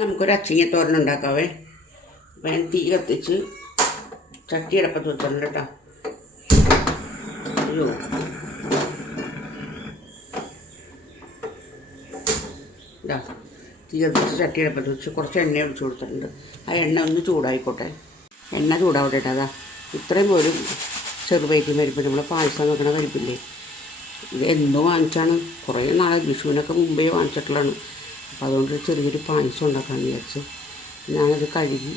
നമുക്കൊരു അച്ചിങ്ങത്തോരൻ ഉണ്ടാക്കാവേ. അപ്പം ഞാൻ തീ കത്തിച്ച് ചട്ടി അടപ്പത്ത് വെച്ചിട്ടുണ്ട് കേട്ടോ. അയ്യോ, ഇതാ തീ കത്തിച്ച് ചട്ടി അടപ്പത്ത് വെച്ച് കുറച്ച് എണ്ണ ഒഴിച്ച് കൊടുത്തിട്ടുണ്ട്. ആ എണ്ണ ഒന്ന് ചൂടായിക്കോട്ടെ. എണ്ണ ചൂടാവട്ടെ കേട്ടോ. അതാ ഇത്രയും പോലും ചെറുപരിപ്പ് പരിപ്പ്, നമ്മൾ പായസം വെക്കണ പരിപ്പില്ലേ, ഇത് എന്തോ വാങ്ങിച്ചാണ്, കുറേ നാളെ വിഷുവിനൊക്കെ മുമ്പേ വാങ്ങിച്ചിട്ടുള്ളതാണ്. അപ്പോൾ അതുകൊണ്ട് ചെറിയൊരു പായസം ഉണ്ടാക്കാമെന്ന് വിചാരിച്ചു. ഞാനത് കഴുകി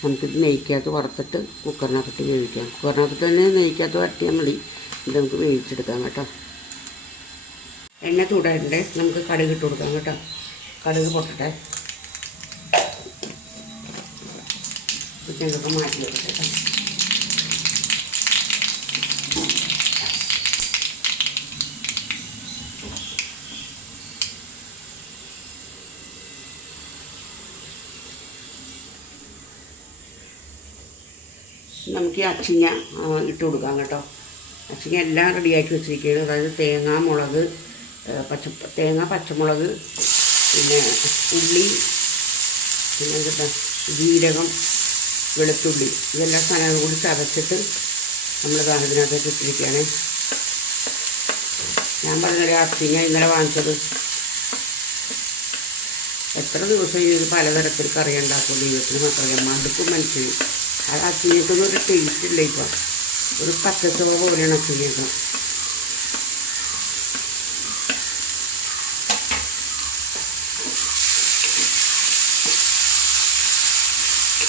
നമുക്ക് നെയ്ക്കകത്ത് വറുത്തിട്ട് കുക്കറിനകത്തിട്ട് വേവിക്കാം. കുക്കറിനകത്ത് തന്നെ നെയ്ക്കകത്ത് വരട്ടിയാൽ മതി. ഇത് നമുക്ക് വേവിച്ചെടുക്കാം കേട്ടോ. എണ്ണ ചൂടായിട്ടുണ്ട്, നമുക്ക് കടുക് ഇട്ട് കൊടുക്കാം കേട്ടോ. കടുക് പൊട്ടട്ടെ, ഞങ്ങൾക്ക് മാറ്റി വെക്കട്ടെ. നമുക്ക് ഈ അച്ചിങ്ങ ഇട്ട് കൊടുക്കാം കേട്ടോ. അച്ചിങ്ങ എല്ലാം റെഡിയാക്കി വെച്ചിരിക്കുകയാണ്. അതായത് തേങ്ങ, മുളക്, പച്ചമുളക്, പിന്നെ ഉള്ളി, പിന്നെ എന്താ ജീരകം, വെളുത്തുള്ളി, ഇതെല്ലാം സാധനങ്ങളും കൂടി ചതച്ചിട്ട് നമ്മൾ ഇതിനകത്തേക്ക് ഇട്ടിരിക്കുകയാണ്. ഞാൻ പറഞ്ഞൊരു അച്ചിങ്ങ ഇന്നലെ വാങ്ങിച്ചത്. എത്ര ദിവസം ഇത് പലതരത്തിൽ കറി ഉണ്ടാക്കും. ദൈവത്തിന് മാത്രമല്ല, മടുക്കും മനുഷ്യന്. അത് അച്ചിങ്ങക്കൊന്നും ഒരു ടേസ്റ്റ് ഇല്ല. ഇപ്പം ഒരു പച്ചച്ചോവ പോലെയാണ് അച്ചിങ്ങയൊക്കെ.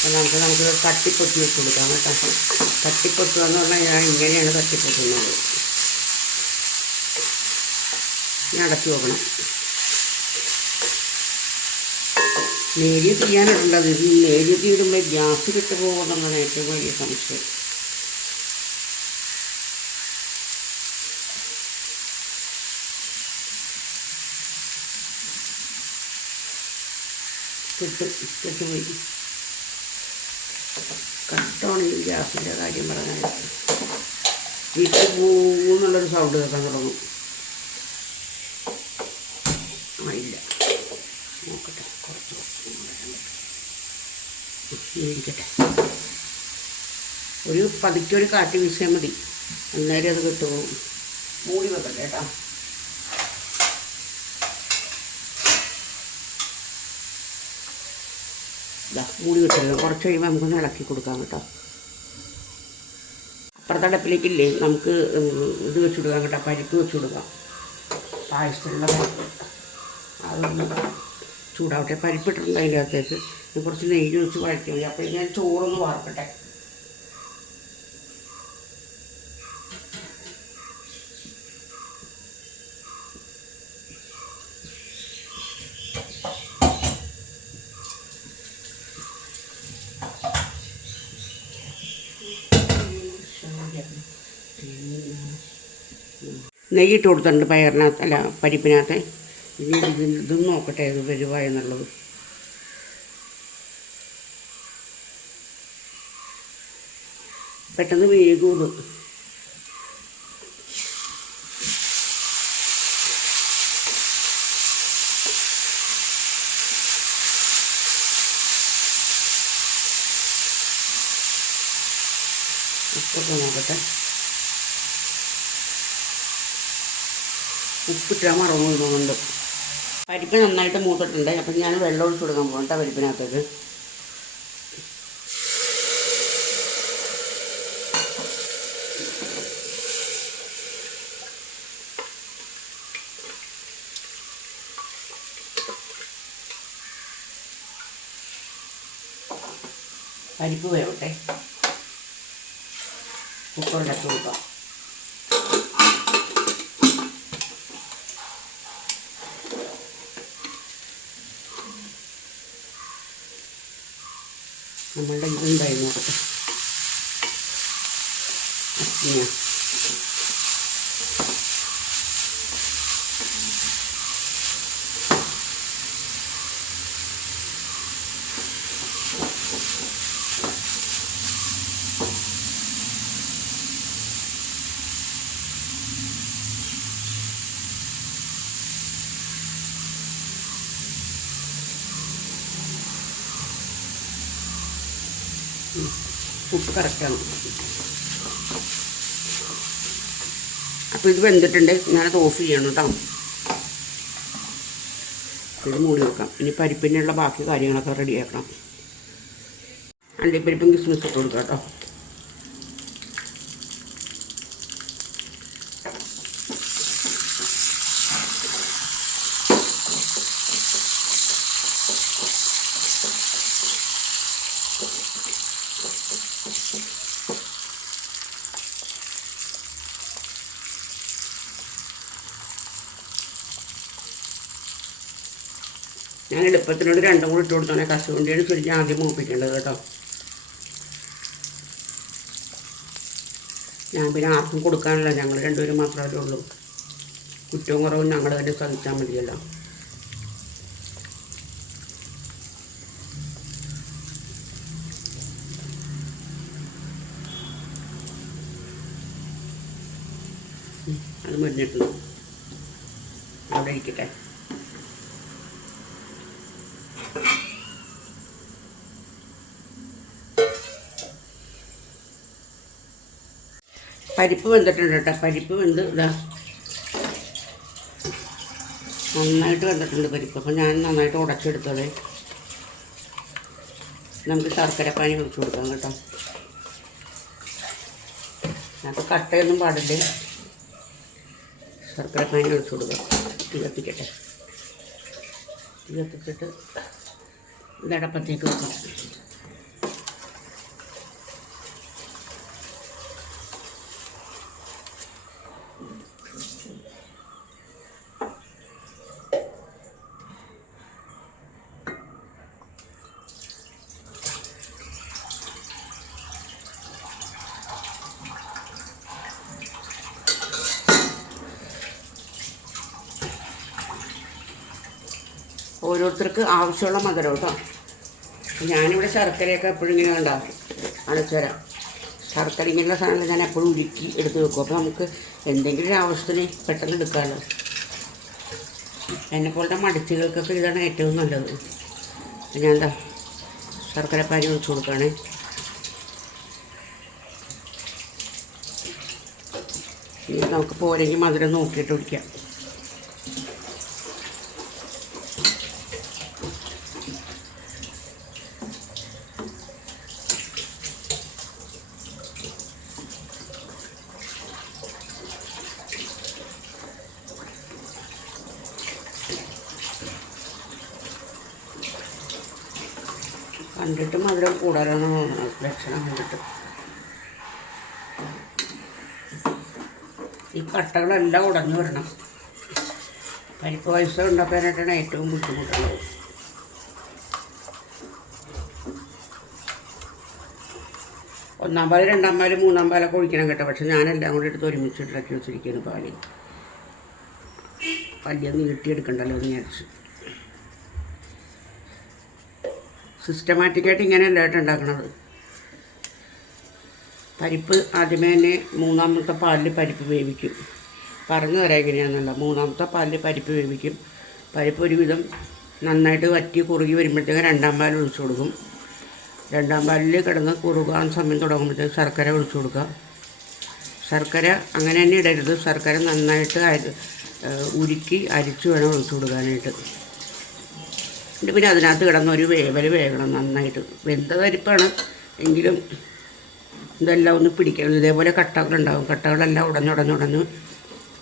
അപ്പം നമുക്ക് തട്ടിപ്പൊത്തി വെച്ച് കൊടുക്കാം കേട്ടോ. തട്ടിപ്പൊത്തുക എന്ന് പറഞ്ഞാൽ ഞാൻ ഇങ്ങനെയാണ് തട്ടിപ്പൊത്തുന്നത്. ഞാൻ അടച്ചു നോക്കണം. നേരിയ തീയാനിടേണ്ടത്. ഇത് നേരിയ തീയിടുമ്പോൾ ഗ്യാസ് കിട്ടു പോകുന്നതാണ് ഏറ്റവും വലിയ സംശയം. കെട്ടുപോയി. കഷ്ടമാണ് ഈ ഗ്യാസിൻ്റെ കാര്യം പറഞ്ഞാൽ. വീട്ടിൽ പോകുന്നുള്ളൊരു സൗണ്ട് കേൾക്കാൻ തുടങ്ങും. ഇല്ല, നോക്കട്ടെ, കുറച്ച് ഇരിക്കട്ടെ. ഒരു പതുക്കൊരു കാറ്റ് വീശിയാൽ മതി, അന്നേരം അത് കിട്ടുപോകും. മൂടി വെക്കട്ടെ കേട്ടോ. മൂടി വെച്ചത് കുറച്ച് കഴിയുമ്പോൾ നമുക്കൊന്ന് ഇളക്കി കൊടുക്കാം കേട്ടോ. അപ്പുറത്തെ അടുപ്പിലേക്കില്ലേ നമുക്ക് ഇത് വെച്ച് കൊടുക്കാം കേട്ടോ. പരിപ്പ് വെച്ച് കൊടുക്കാം. പായസത്തിലുള്ള പരിപ്പ് അതൊന്ന് ചൂടാവട്ടെ. പരിപ്പിട്ടിട്ടുണ്ട് അതിൻ്റെ അകത്തേക്ക്. കുറച്ച് നെയ്യ് വെച്ച് വഴറ്റി മതി. അപ്പോൾ ഞാൻ ചോറൊന്ന് വാർക്കട്ടെ. നെയ്യിട്ട് കൊടുത്തിട്ടുണ്ട് പയറിനകത്ത്, അല്ല പരിപ്പിനകത്ത്. ഇനി ഇതും നോക്കട്ടെ ഇത് വരുവായെന്നുള്ളത്. പെട്ടെന്ന് വേഗം ഇത്. ഉപ്പൊക്കെ നോക്കട്ടെ. ഉപ്പിട്ടാൽ മറന്നു പോകുന്നുണ്ട്. പരിപ്പ് നന്നായിട്ട് മൂത്തിട്ടുണ്ട്. അപ്പം ഞാൻ വെള്ളം ഒഴിച്ച് കൊടുക്കാൻ പോകട്ടെ പരിപ്പിനകത്തേക്ക്. പരിപ്പ് വേവട്ടെ. കുക്കറിലിട്ട് കൊടുക്കാം. നമ്മളുടെ ഇതുണ്ടായി നോക്കട്ടെ. അച്ചിങ്ങ ഉപ്പ് കറക്റ്റാണ്. അപ്പോൾ ഇത് വെന്തിട്ടുണ്ട്. ഞാനത് ഓഫ് ചെയ്യണം കേട്ടോ. ഇത് മൂടി വെക്കാം. ഇനി പരിപ്പിനുള്ള ബാക്കി കാര്യങ്ങളൊക്കെ റെഡിയാക്കണം. അണ്ടിപ്പരിപ്പും കിസ്മിസ് ഇട്ട് കൊടുക്കാം കേട്ടോ. ഞാൻ എളുപ്പത്തിനോട് രണ്ടും കൂടി ഇട്ട് കൊടുത്താണ്. കശുവണ്ടിയാണ് ശരിക്കും ആദ്യം മൂപ്പിക്കേണ്ടത് കേട്ടോ. ഞാൻ പിന്നെ ആർക്കും കൊടുക്കാനില്ല, ഞങ്ങൾ രണ്ടുപേരും മാത്രമേ ഉള്ളൂ. കുറ്റവും കുറവും ഞങ്ങൾ തന്നെ സഹിച്ചാൽ മതിയല്ലോ. അത് മുരിഞ്ഞിട്ടുണ്ട്, അവിടെ ഇരിക്കട്ടെ. പരിപ്പ് വെന്തിട്ടുണ്ട് കേട്ടോ. പരിപ്പ് വെന്ത് ഇതാ നന്നായിട്ട് വെന്തിട്ടുണ്ട് പരിപ്പ്. അപ്പോൾ ഞാൻ നന്നായിട്ട് ഉടച്ചെടുത്തത്. നമുക്ക് ശർക്കര പാനി ഒഴിച്ച് കൊടുക്കാം കേട്ടോ. അപ്പോൾ കട്ടയൊന്നും പാടില്ല. ശർക്കര പാനി ഒഴിച്ച് കൊടുക്കാം. തീ കത്തിക്കട്ടെ. തീ കത്തിച്ചിട്ട് ഇതടപ്പത്തേക്ക് വെക്കാം. ഓരോരുത്തർക്ക് ആവശ്യമുള്ള മധുരം കേട്ടോ. ഞാനിവിടെ ശർക്കരയൊക്കെ എപ്പോഴും ഇങ്ങനെ ഉണ്ടാകും. കാണിച്ചു തരാം. ശർക്കര ഇങ്ങനെയുള്ള സാധനങ്ങൾ ഞാൻ എപ്പോഴും ഉരുക്കി എടുത്ത് വെക്കും. അപ്പോൾ നമുക്ക് എന്തെങ്കിലും ഒരു ആവശ്യത്തിന് പെട്ടെന്ന് എടുക്കാമല്ലോ. എന്നെപ്പോലത്തെ മടിച്ചുകൾക്കൊക്കെ ഇതാണ് ഏറ്റവും നല്ലത്. ഞാൻ എന്താ ശർക്കര പാനി ഒഴിച്ച് കൊടുക്കുകയാണേ. ഇനി നമുക്ക് പോരെങ്കിൽ മധുരം നോക്കിയിട്ട് ഒഴിക്കാം. കണ്ടിട്ട് മധുരം കൂടാനാണ് ലക്ഷണം കണ്ടിട്ട്. ഈ കട്ടകളെല്ലാം ഉടഞ്ഞു വരണം. പരിപ്പ് പായസം ഉണ്ടാക്കാനായിട്ടാണ് ഏറ്റവും ബുദ്ധിമുട്ടുള്ളത്. ഒന്നാം പാല്, രണ്ടാം പാല്, മൂന്നാം പാലൊക്കെ ഒഴിക്കണം കേട്ടോ. പക്ഷെ ഞാനെല്ലാം കൂടി എടുത്ത് ഒരുമിച്ച് ഇട്ടാക്കി വെച്ചിരിക്കുന്നു. പാല് വലിയ നീട്ടിയെടുക്കണ്ടല്ലോ എന്ന് വിചാരിച്ചു. സിസ്റ്റമാറ്റിക്കായിട്ട് ഇങ്ങനെയല്ല കേട്ടോ ഉണ്ടാക്കണത്. പരിപ്പ് ആദ്യമേ തന്നെ മൂന്നാമത്തെ പാലിൽ പരിപ്പ് വേവിക്കും. പറഞ്ഞു തരാം എങ്ങനെയാണെന്നല്ല. മൂന്നാമത്തെ പാലിൽ പരിപ്പ് വേവിക്കും. പരിപ്പ് ഒരുവിധം നന്നായിട്ട് വറ്റി കുറുകി വരുമ്പോഴത്തേക്ക് രണ്ടാം പാൽ ഒഴിച്ചു കൊടുക്കും. രണ്ടാം പാലിൽ കിടന്ന് കുറുകാൻ സമയം തുടങ്ങുമ്പോഴത്തേക്ക് ശർക്കര ഒഴിച്ചു കൊടുക്കുക. ശർക്കര അങ്ങനെ തന്നെ ഇടരുത്. ശർക്കര നന്നായിട്ട് ഉരുക്കി അരിച്ച് വേണം ഒഴിച്ചു കൊടുക്കാനായിട്ട്. എന്നിട്ട് പിന്നെ അതിനകത്ത് കിടന്നൊരു വേകണം നന്നായിട്ട്. വെന്ത പരിപ്പാണ് എങ്കിലും ഇതെല്ലാം ഒന്ന് പിടിക്കണം. ഇതേപോലെ കട്ടകളുണ്ടാകും. കട്ടകളെല്ലാം ഉടഞ്ഞുടഞ്ഞുടഞ്ഞ്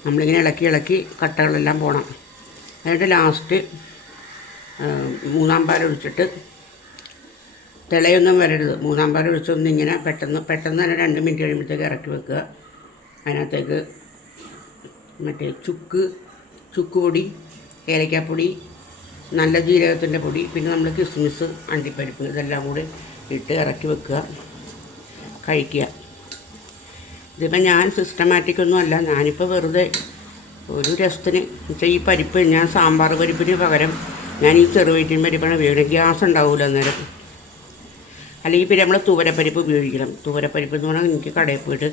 നമ്മളിങ്ങനെ ഇളക്കി കട്ടകളെല്ലാം പോകണം. എന്നിട്ട് ലാസ്റ്റ് മൂന്നാം പാൽ ഒഴിച്ചിട്ട് തിളയൊന്നും വരരുത്. മൂന്നാം പാൽ ഒഴിച്ചൊന്നിങ്ങനെ പെട്ടെന്ന് തന്നെ 2 മിനിറ്റ് കഴിയുമ്പോഴത്തേക്ക് ഇറക്കി വെക്കുക. അതിനകത്തേക്ക് മറ്റേ ചുക്ക് പൊടി, ഏലക്കാപ്പൊടി, നല്ല ജീരകത്തിൻ്റെ പൊടി, പിന്നെ നമ്മൾ കിസ്മിസ്, അണ്ടിപ്പരിപ്പ് ഇതെല്ലാം കൂടി ഇട്ട് ഇറക്കി വെക്കുക. കഴിക്കുക. ഇതിപ്പോൾ ഞാൻ സിസ്റ്റമാറ്റിക്കൊന്നും അല്ല. ഞാനിപ്പോൾ വെറുതെ ഒരു രസത്തിന് വെച്ചാൽ ഈ പരിപ്പ് ഞാൻ സാമ്പാർ പരിപ്പിന് പകരം ഞാൻ ഈ ചെറുവയറ്റിൻ പരിപ്പാണ് ഉപയോഗിക്കുന്നത്. ഗ്യാസ് ഉണ്ടാവില്ല അന്നേരം. അല്ലെങ്കിൽ പിന്നെ നമ്മൾ തുവരപ്പരിപ്പ് ഉപയോഗിക്കണം. തുവരപ്പരിപ്പ് എന്ന് പറഞ്ഞാൽ എനിക്ക് കടയിൽ പോയിട്ട്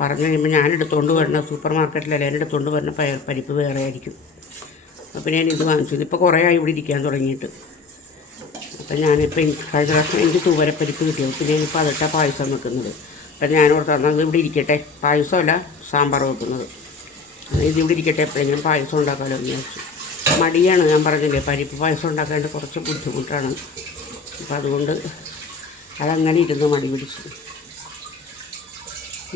പറഞ്ഞു കഴിയുമ്പോൾ ഞാൻ എടുത്തുകൊണ്ട് വരുന്ന സൂപ്പർ മാർക്കറ്റിലല്ല ഞാൻ എടുത്തുകൊണ്ട് വരുന്ന പരിപ്പ് വേറെ ആയിരിക്കും. അപ്പോൾ ഞാൻ ഇത് വാങ്ങിച്ചത്. ഇപ്പോൾ കുറേ ആയി ഇവിടെ ഇരിക്കാൻ തുടങ്ങിയിട്ട്. അപ്പം ഞാനിപ്പോൾ കഴിഞ്ഞ പ്രാവശ്യം എനിക്ക് തൂവരപ്പരിപ്പ് കിട്ടിയത്, പിന്നെ എനിക്ക് അതിട്ടാണ് പായസം വെക്കുന്നത്. അപ്പം ഞാനോർത്ത് തന്നത് ഇവിടെ ഇരിക്കട്ടെ, പായസമല്ല സാമ്പാർ വെക്കുന്നത്, ഇതിവിടെ ഇരിക്കട്ടെ, എപ്പോഴെങ്കിലും പായസം ഉണ്ടാക്കാമല്ലോ എന്ന് വിചാരിച്ചു. മടിയാണ്, ഞാൻ പറഞ്ഞില്ലേ, പരിപ്പ് പായസം ഉണ്ടാക്കാനായിട്ട് കുറച്ച് ബുദ്ധിമുട്ടാണ്. അപ്പം അതുകൊണ്ട് അതങ്ങനെ ഇരുന്ന് മടി പിടിച്ചു.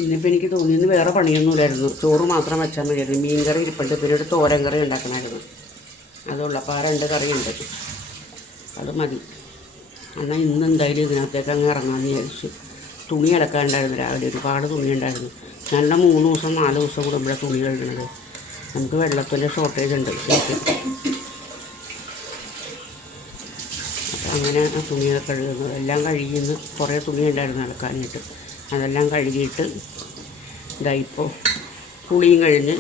ഇന്നിപ്പോൾ എനിക്ക് തോന്നിയെന്ന് വേറെ പണിയൊന്നുമില്ലായിരുന്നു, ചോറ് മാത്രം വെച്ചാൽ മതിയായിരുന്നു. മീൻ കറി ഇരിപ്പുണ്ട്, പിന്നെ ഒരു തോരൻ കറി ഉണ്ടാക്കണമായിരുന്നു, അതുള്ള. അപ്പോൾ ആ 2 കറിയുണ്ട്, അത് മതി. എന്നാൽ ഇന്ന് എന്തായാലും ഇതിനകത്തേക്ക് അങ്ങ് ഇറങ്ങാമെന്ന് വിചാരിച്ചു. തുണി അലക്കാനുണ്ടായിരുന്നു, രാവിലെ ഒരുപാട് തുണി ഉണ്ടായിരുന്നു. നല്ല 3 ദിവസം 4 ദിവസം കൂടുമ്പോഴാണ് തുണി കഴുകുന്നത്. നമുക്ക് വെള്ളത്തിൻ്റെ ഷോർട്ടേജ് ഉണ്ട് ശരിക്കും. അപ്പം അങ്ങനെ ആ തുണിയൊക്കെ കഴുകുന്നത് എല്ലാം കഴുകിയെന്ന് കുറേ തുണി ഉണ്ടായിരുന്നു അലക്കാനായിട്ട്. അതെല്ലാം കഴുകിയിട്ട് ഇതായിപ്പോൾ കുളിയും കഴിഞ്ഞ്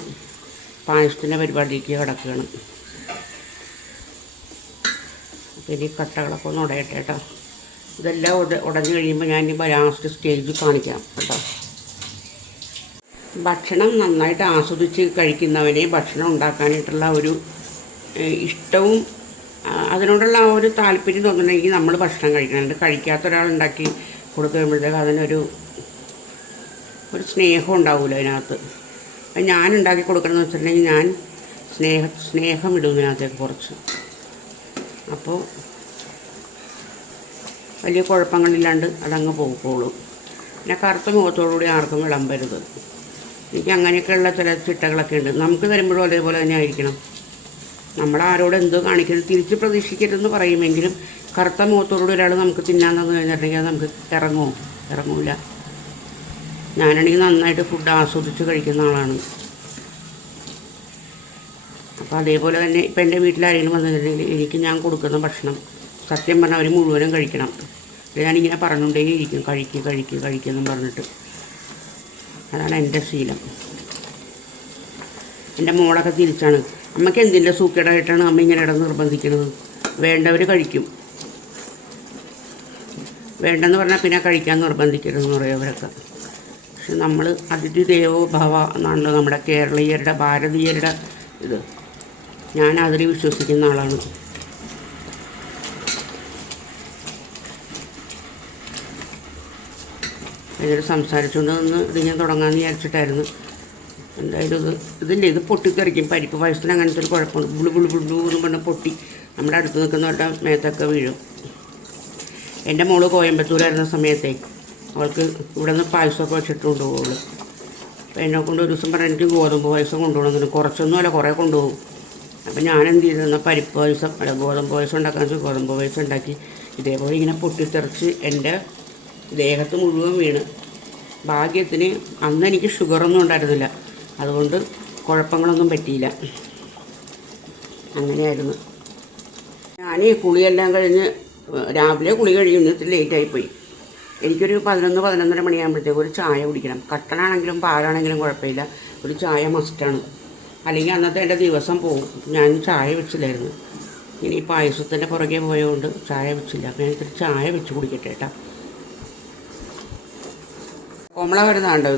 പായസത്തിൻ്റെ പരിപാടിക്ക് കിടക്കുകയാണ്. അപ്പോൾ ഇനി കട്ടകളൊക്കെ ഒന്ന് ഉടയട്ടെ കേട്ടോ. ഇതെല്ലാം ഉടഞ്ഞു കഴിയുമ്പോൾ ഞാനിപ്പോൾ ലാസ്റ്റ് സ്റ്റേജ് കാണിക്കാം കേട്ടോ. ഭക്ഷണം നന്നായിട്ട് ആസ്വദിച്ച് കഴിക്കുന്നവനെ ഭക്ഷണം ഉണ്ടാക്കാനായിട്ടുള്ള ഒരു ഇഷ്ടവും അതിനോടുള്ള ആ ഒരു താല്പര്യം തോന്നണമെങ്കിൽ നമ്മൾ ഭക്ഷണം കഴിക്കണം. കഴിക്കാത്ത ഒരാളുണ്ടാക്കി കൊടുത്തു കഴിയുമ്പോഴത്തേക്ക് അതിനൊരു സ്നേഹം ഉണ്ടാവില്ല അതിനകത്ത്. അപ്പം ഞാൻ ഉണ്ടാക്കി കൊടുക്കണമെന്ന് വെച്ചിട്ടുണ്ടെങ്കിൽ ഞാൻ സ്നേഹം ഇടും ഇതിനകത്തേക്ക് കുറച്ച്. അപ്പോൾ വലിയ കുഴപ്പങ്ങളില്ലാണ്ട് അതങ്ങ് പോയിക്കോളൂ. പിന്നെ കറുത്ത മുഖത്തോടുകൂടി ആർക്കും വിളമ്പരുത്. എനിക്ക് അങ്ങനെയൊക്കെയുള്ള ചില ചിട്ടകളൊക്കെ ഉണ്ട്. നമുക്ക് തരുമ്പോഴും അതേപോലെ തന്നെ ആയിരിക്കണം. നമ്മളാരോട് എന്തോ കാണിക്കരുത്, തിരിച്ച് പ്രതീക്ഷിക്കരുതെന്ന് പറയുമെങ്കിലും കറുത്ത മുഖത്തോടുകൂടി ഒരാൾ നമുക്ക് തിന്നാൻ തന്നു കഴിഞ്ഞിട്ടുണ്ടെങ്കിൽ അത് നമുക്ക് ഇറങ്ങൂല. ഞാനാണെങ്കിൽ നന്നായിട്ട് ഫുഡ് ആസ്വദിച്ച് കഴിക്കുന്ന ആളാണ്. അപ്പോൾ അതേപോലെ തന്നെ ഇപ്പം എൻ്റെ വീട്ടിലാരെങ്കിലും വന്നിട്ടുണ്ടെങ്കിൽ എനിക്ക് ഞാൻ കൊടുക്കുന്ന ഭക്ഷണം സത്യം പറഞ്ഞാൽ അവർ മുഴുവനും കഴിക്കണം. ഞാനിങ്ങനെ പറഞ്ഞുകൊണ്ടേയിരിക്കും കഴിക്കുമെന്നും പറഞ്ഞിട്ട്. അതാണ് എൻ്റെ ശീലം. എൻ്റെ മോളൊക്കെ തിരിച്ചാണ്. അമ്മയ്ക്ക് എന്തിൻ്റെ സൂക്കേടായിട്ടാണ് അമ്മ ഇങ്ങനെ നിർബന്ധിക്കുന്നത്? വേണ്ടവർ കഴിക്കും, വേണ്ടെന്ന് പറഞ്ഞാൽ പിന്നെ കഴിക്കാൻ നിർബന്ധിക്കരുതെന്ന് പറയും അവരൊക്കെ. പക്ഷെ നമ്മൾ അതിഥി ദേവോ ഭവ എന്നാണല്ലോ നമ്മുടെ കേരളീയരുടെ ഭാരതീയരുടെ ഇത്. ഞാൻ അതിൽ വിശ്വസിക്കുന്ന ആളാണ്. എന്നോട് സംസാരിച്ചുകൊണ്ട് നിന്ന് ഇത് ഞാൻ തുടങ്ങാമെന്ന് വിചാരിച്ചിട്ടായിരുന്നു. എന്തായാലും ഇത് പൊട്ടിത്തെറിക്കും. പരിപ്പ് പായസത്തിന് അങ്ങനത്തെ ഒരു കുഴപ്പമുണ്ട്. ബുളു എന്ന് പറഞ്ഞാൽ പൊട്ടി നമ്മുടെ അടുത്ത് നിൽക്കുന്നവരുടെ മേത്തൊക്കെ വീഴും. എൻ്റെ മോള് കോയമ്പത്തൂരായിരുന്ന സമയത്തെ അവൾക്ക് ഇവിടെ നിന്ന് പായസമൊക്കെ വെച്ചിട്ട് കൊണ്ടുപോകുള്ളൂ. അപ്പോൾ എന്നെക്കൊണ്ട് ഒരു ദിവസം പറഞ്ഞാൽ എനിക്ക് ഗോതമ്പ് പായസം കൊണ്ടുപോകണമെന്ന്. കുറച്ചൊന്നുമല്ല, കുറേ കൊണ്ടുപോകും. അപ്പോൾ ഞാൻ എന്ത് ചെയ്തിരുന്ന പരിപ്പ് പായസം ഗോതമ്പ് പായസം ഉണ്ടാക്കാൻ വെച്ചാൽ ഗോതമ്പ് പായസം ഉണ്ടാക്കി ഇതേപോലെ ഇങ്ങനെ പൊട്ടിത്തെറിച്ച് എൻ്റെ ദേഹത്ത് മുഴുവൻ വീണ്. ഭാഗ്യത്തിന് അന്ന് എനിക്ക് ഷുഗറൊന്നും ഉണ്ടായിരുന്നില്ല, അതുകൊണ്ട് കുഴപ്പങ്ങളൊന്നും പറ്റിയില്ല. അങ്ങനെയായിരുന്നു. ഞാൻ കുളിയെല്ലാം കഴിഞ്ഞ് രാവിലെ കുളി കഴിയുന്നിട്ട് ലേറ്റായിപ്പോയി. എനിക്കൊരു 11-11:30 മണിയാകുമ്പോഴത്തേക്ക് ഒരു ചായ കുടിക്കണം. കട്ടനാണെങ്കിലും പാലാണെങ്കിലും കുഴപ്പമില്ല, ഒരു ചായ മസ്റ്റാണ്. അല്ലെങ്കിൽ അന്നത്തെ എൻ്റെ ദിവസം പോകും. ഞാൻ ചായ വെച്ചില്ലായിരുന്നു. ഇനി പായസത്തിൻ്റെ പുറകെ പോയതുകൊണ്ട് ചായ വെച്ചില്ല. അപ്പോൾ ഞാനിത്തിരി ചായ വെച്ച് കുടിക്കട്ടെ കേട്ടോ. കോമള വരുന്നതാണ്ടോ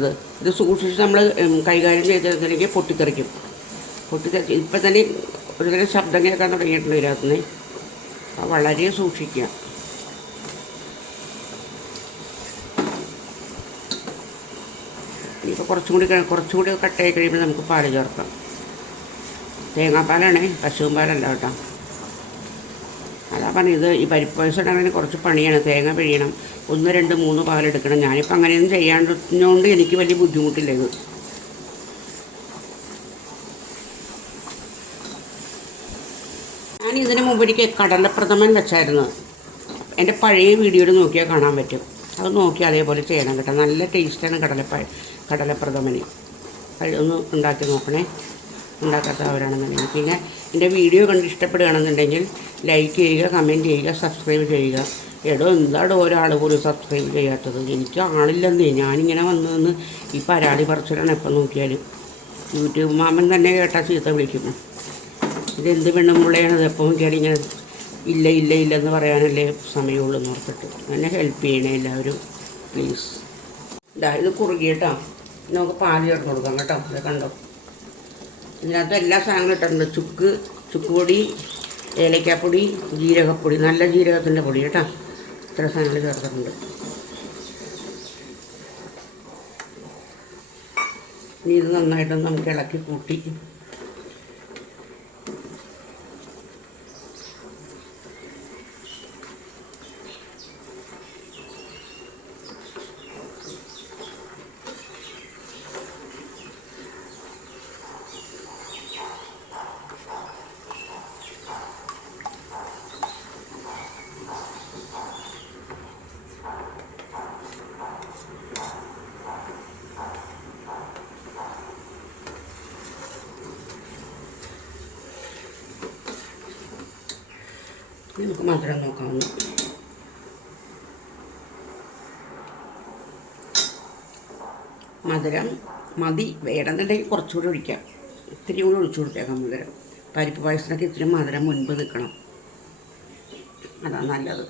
ഇത് സൂക്ഷിച്ച് നമ്മൾ കൈകാര്യം ചെയ്തിരുന്നെങ്കിൽ പൊട്ടിത്തെറിക്കും. ഇപ്പം തന്നെ ഒരുതരം ശബ്ദം കേൾക്കാൻ തുടങ്ങിയിട്ടുണ്ട് ഇതിനകത്തുനിന്ന്. അപ്പോൾ വളരെ സൂക്ഷിക്കുക. ഇനിയിപ്പോൾ കുറച്ചുകൂടി കട്ടയായി കഴിയുമ്പോൾ നമുക്ക് പാല് ചേർക്കാം. തേങ്ങാപ്പാലാണേ, പശുവും പാലല്ല കേട്ടോ. അതാ പറഞ്ഞത്, ഈ പരിപ്പ് പായസം ഉണ്ടാകുന്നതിന് കുറച്ച് പണിയാണ്. തേങ്ങ പിഴിയണം, 1, 2, 3 പാലെടുക്കണം. ഞാനിപ്പോൾ അങ്ങനെയൊന്നും ചെയ്യാണ്ടതുകൊണ്ട് എനിക്ക് വലിയ ബുദ്ധിമുട്ടില്ല ഇത്. ഞാൻ ഇതിന് മുമ്പ് എനിക്ക് കടലപ്രഥമൻ വെച്ചായിരുന്നു. എൻ്റെ പഴയ വീഡിയോയിൽ നോക്കിയാൽ കാണാൻ പറ്റും. അത് നോക്കി അതേപോലെ ചെയ്യണം കേട്ടോ. നല്ല ടേസ്റ്റാണ് കടലപ്രഥമന്. ഒന്ന് ഉണ്ടാക്കി നോക്കണേ, ഉണ്ടാക്കാത്തവരാണെന്നുണ്ടെങ്കിൽ. പിന്നെ എൻ്റെ വീഡിയോ കണ്ട് ഇഷ്ടപ്പെടുകയാണെന്നുണ്ടെങ്കിൽ ലൈക്ക് ചെയ്യുക, കമൻറ്റ് ചെയ്യുക, സബ്സ്ക്രൈബ് ചെയ്യുക. എന്താടോ ഒരാൾ പോലും സബ്സ്ക്രൈബ് ചെയ്യാത്തത്? എനിക്ക് ആളില്ലെന്നേ. ഞാനിങ്ങനെ വന്ന് ഈ പരാതി പറച്ചിലാണ് എപ്പം നോക്കിയാലും. യൂട്യൂബ് മാമൻ തന്നെ കേട്ടാൽ ചീത്ത വിളിക്കും. ഇതെന്ത് പെണ്ണുമുള്ളയാണത്, എപ്പോൾ നോക്കിയാലും ഇങ്ങനെ ഇല്ലെന്ന് പറയാനല്ലേ സമയമുള്ളൂ എന്ന് ഓർത്തിട്ട്. എന്നെ ഹെൽപ്പ് ചെയ്യണേ എല്ലാവരും പ്ലീസ്. ഇത് കുറുകിയിട്ടോ, നമുക്ക് പാല് ചേർത്ത് കൊടുക്കാം കേട്ടോ. ഇത് കണ്ടോ, ഇതിനകത്ത് എല്ലാ സാധനങ്ങളും ഇട്ടിട്ടുണ്ട്. ചുക്ക് പൊടി, ഏലക്കാപ്പൊടി, ജീരകപ്പൊടി, നല്ല ജീരകത്തിൻ്റെ പൊടി കേട്ടോ. ഇത്ര സാധനങ്ങൾ ചേർത്തിട്ടുണ്ട്. ഇനി ഇത് നന്നായിട്ടൊന്ന് നമുക്ക് ഇളക്കി കൂട്ടി നമുക്ക് മധുരം നോക്കാവുന്നു. മധുരം മതി, വേണമെന്നുണ്ടെങ്കിൽ കുറച്ചുകൂടി ഒഴിക്കാം. ഇത്തിരി കൂടി ഒഴിച്ചു കൊടുത്തേക്കാം മധുരം. പരിപ്പ് പായസത്തിനൊക്കെ ഇത്തിരി മധുരം മുൻപ് നിൽക്കണം, അതാണ് നല്ലത്.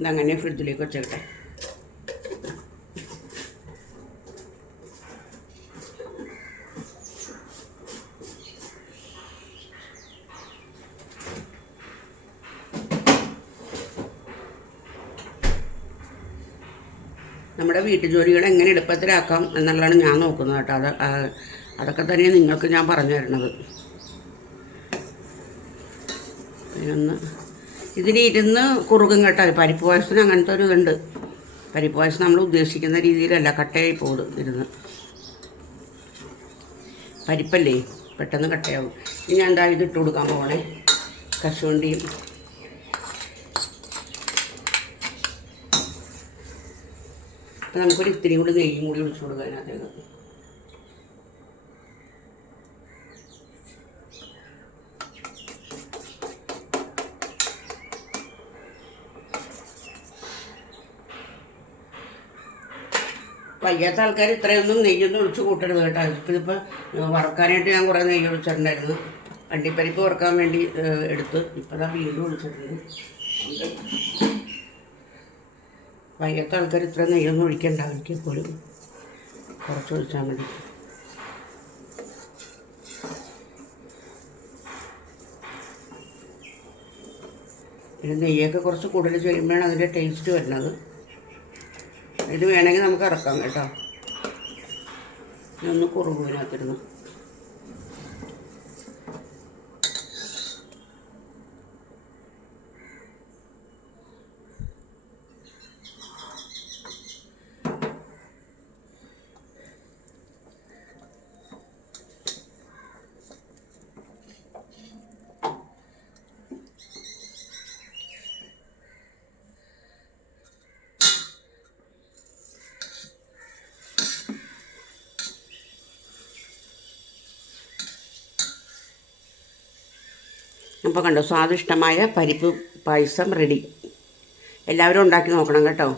ഇതങ്ങനെ ഫ്രിഡ്ജിലേക്ക് വെച്ചേക്കട്ടെ. നമ്മുടെ വീട്ടുജോലികൾ എങ്ങനെ എളുപ്പത്തിലാക്കാം എന്നുള്ളതാണ് ഞാൻ നോക്കുന്നത് കേട്ടോ. അതൊക്കെ തന്നെ നിങ്ങൾക്ക് ഞാൻ പറഞ്ഞു തരണത്. പിന്നെ ഇതിലിരുന്ന് കുറുകും കേട്ടോ. പരിപ്പ് പായസത്തിന് അങ്ങനത്തെ ഒരു ഇതുണ്ട്. പരിപ്പ് പായസം നമ്മൾ ഉദ്ദേശിക്കുന്ന രീതിയിലല്ല, കട്ടയായി പോകും ഇരുന്ന്. പരിപ്പല്ലേ പെട്ടെന്ന് കട്ടയാവും. ഇനി ഞാൻ എന്താ ഇത് ഇട്ട് കൊടുക്കാൻ പോകണേ, കശുവണ്ടിയും. അപ്പം നമുക്കൊരു ഇത്തിരി കൂടി നെയ്യും കൂടി ഒഴിച്ചു കൊടുക്കാം അതിനകത്തേക്ക്. വയ്യാത്ത ആൾക്കാർ ഇത്രയൊന്നും നെയ്യൊന്നും ഒഴിച്ച് കൂട്ടരുത് കേട്ടോ. ഇതിപ്പോൾ വറക്കാനായിട്ട് ഞാൻ കുറേ നെയ്യ് ഒഴിച്ചിട്ടുണ്ടായിരുന്നു. അണ്ടിപ്പരിപ്പ് വറക്കാൻ വേണ്ടി എടുത്ത് ഇപ്പോൾ ഞാൻ വീണ്ടും ഒഴിച്ചിട്ടുണ്ട്. വയ്യാത്ത ആൾക്കാർ ഇത്ര നെയ്യൊന്നും ഒഴിക്കണ്ട, അവർക്ക് എപ്പോഴും കുറച്ച് ഒഴിച്ചാൽ മതി. പിന്നെ നെയ്യൊക്കെ കുറച്ച് കൂടുതൽ ചെയ്യുമ്പോഴാണ് അതിൻ്റെ ടേസ്റ്റ് വരുന്നത്. ഇത് വേണമെങ്കിൽ നമുക്ക് ഇറക്കാം കേട്ടോ. ഇതൊന്ന് കുറുകുവിനകത്തിരുന്നു. അപ്പോൾ കണ്ടോ, സ്വാദിഷ്ടമായ പരിപ്പ് പായസം റെഡി. എല്ലാവരും ഉണ്ടാക്കി നോക്കണം കേട്ടോ.